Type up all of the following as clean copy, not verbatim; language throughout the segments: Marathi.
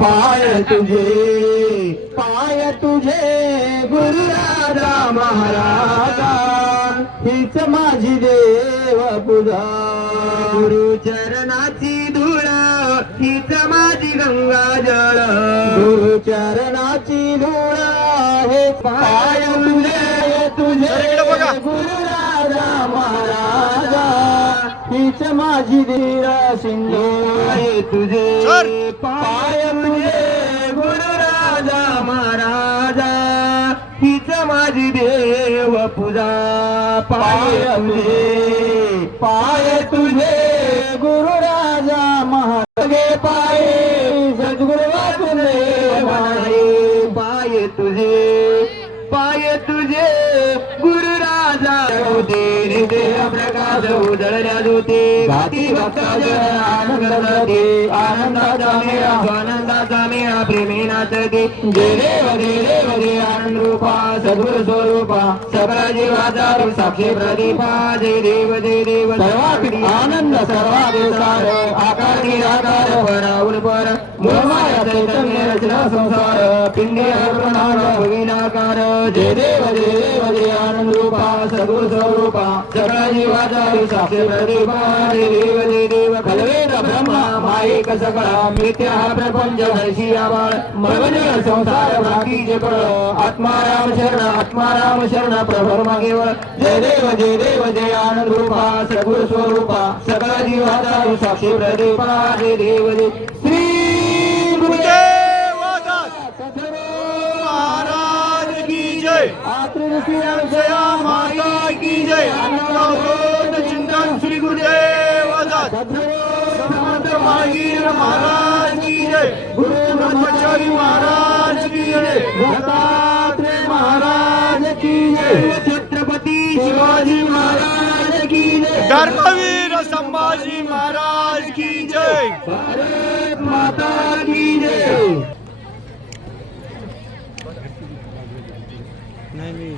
पाय तुझे गुरु राजा महाराजा हीच माझी देव पूजा गुरु चरणाची धूळ हीच माझी गंगा जळ गुरु चरणाची धूळ हे पाय तुझे गुरु राजा महाराजा हीच माझी धीर सिंधू तुझे पाय तुझे गुरु राजा महाराजा हीच माझी देव पूजा पाय तुझे गुरु राजा महाराजे पाय सद्गुरु वाचले पाय तुझे गुरु राजा देह प्रकाश उजळल्या ज्योती घाती भक्ताच्या आनंदाचा मेळा स्वानंदाचा मेळा प्रेमी नाचते जय देव आनंद रूपा सद्गुरु स्वरूपा सगळा जीवाचा साक्षी प्रदीपा जय देव सर्वात आनंद सर्वात सार आकार निराकार परावर पर मोहमाया चैतन्य रचना संसार पिंडे प्रणाम भगिनाकार जय देव आनंद रूपा सद्गुरु स्वरूपा सगळा जीवाचा साक्षी प्रदीपा जय देव खलवेद ब्रह्मा माईक सगळा मिथ्या प्रपंच हर्षी आवाळ मगन संसार भागीचे फळ आत्माराम शरण प्रभर्मा केवळ जय देव जय आनंद रूपा सद्गुरु स्वरूपा सगळा जीवाचा साक्षी प्रदीपा जय देव श्री गुरुदेव महाराज की जय जया माता की जय चिंतन श्री गुरुदेव समर्थ महाराज की जय गुरु ब्रह्मचारी महाराज की जय दत्तात्रेय महाराज की जय छत्रपती शिवाजी महाराज की जय धर्मवीर संभाजी महाराज की जय भारत माता की जय नाही मी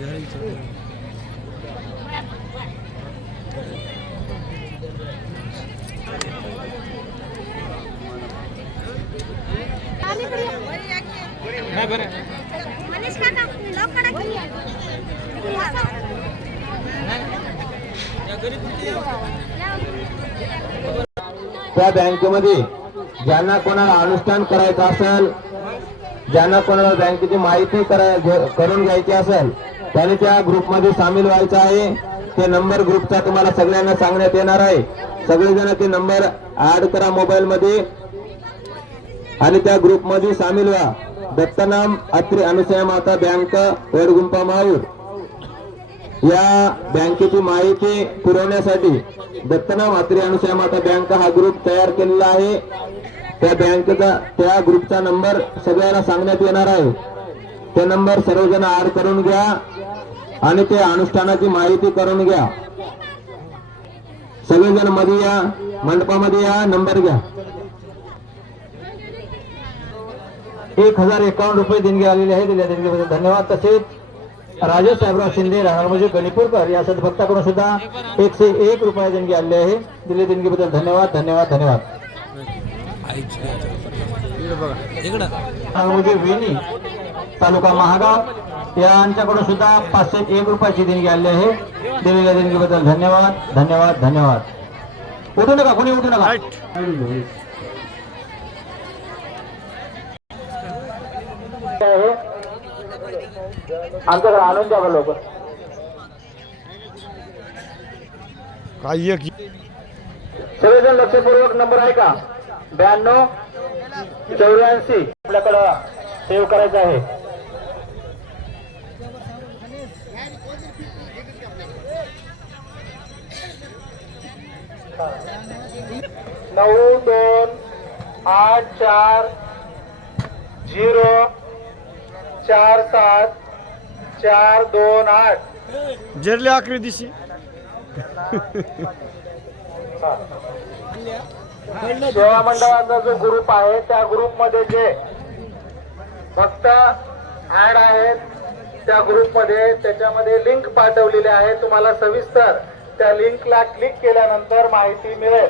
त्या बँकेमध्ये ज्यांना कोणाला अनुष्ठान करायचं असेल ज्यांना कोणाला बँकेची माहिती करून घ्यायची असेल त्याने त्या ग्रुपमध्ये सामील व्हायचं आहे. ते नंबर ग्रुपचा तुम्हाला सगळ्यांना सांगण्यात येणार आहे. सगळेजण ते नंबर ऍड करा मोबाईल मध्ये आणि त्या ग्रुप मध्ये सामील व्हा. दत्तनाम अत्री अनुसया माता बँक वडगुंपा माहूर या बँकेची माहिती पुरवण्यासाठी दत्तनाम अत्री अनुसया माता बँक हा ग्रुप तयार केलेला आहे. त्या बँकेचा त्या ग्रुपचा नंबर सगळ्यांना सांगण्यात येणार आहे. ते नंबर सर्वजण ऍड करून घ्या आणि ते अनुष्ठानाची माहिती करून घ्या. सगळेजण मध्ये या, मंडपामध्ये या, नंबर घ्या. 1051 रुपये देणगी आलेली आहे. दिल्या देणगीबद्दल धन्यवाद. तसेच राजेश साहेबराव शिंदे राहणार म्हणजे गणिपूरकर या सद्भक्ताकडून सुद्धा 101 रुपये देणगी आलेली आहे. दिल्या देणगीबद्दल धन्यवाद धन्यवाद धन्यवाद. म्हणजे वेणी तालुका महागाव यांच्याकडून सुद्धा 501 रुपयाची देणगी आलेली आहे. दिलेल्या देणगीबद्दल धन्यवाद धन्यवाद धन्यवाद. उठू नका, कोणी उठू नका. आमच्याकडे आणून द्या लवकर. सगळेजण लक्षपूर्वक नंबर आहे का? 9284 आपल्याकडं सेव्ह करायचं आहे. नऊ 2 8 4 0 4 7 4 2 8 जेरले आखरी दिशी सेवा मंडळाचा जो ग्रुप आहे त्या ग्रुप मध्ये जे भक्त ऍड आहेत त्या ग्रुप मध्ये त्याच्यामध्ये लिंक पाठवलेली आहे. तुम्हाला सविस्तर त्या लिंकला क्लिक केल्यानंतर माहिती मिळेल.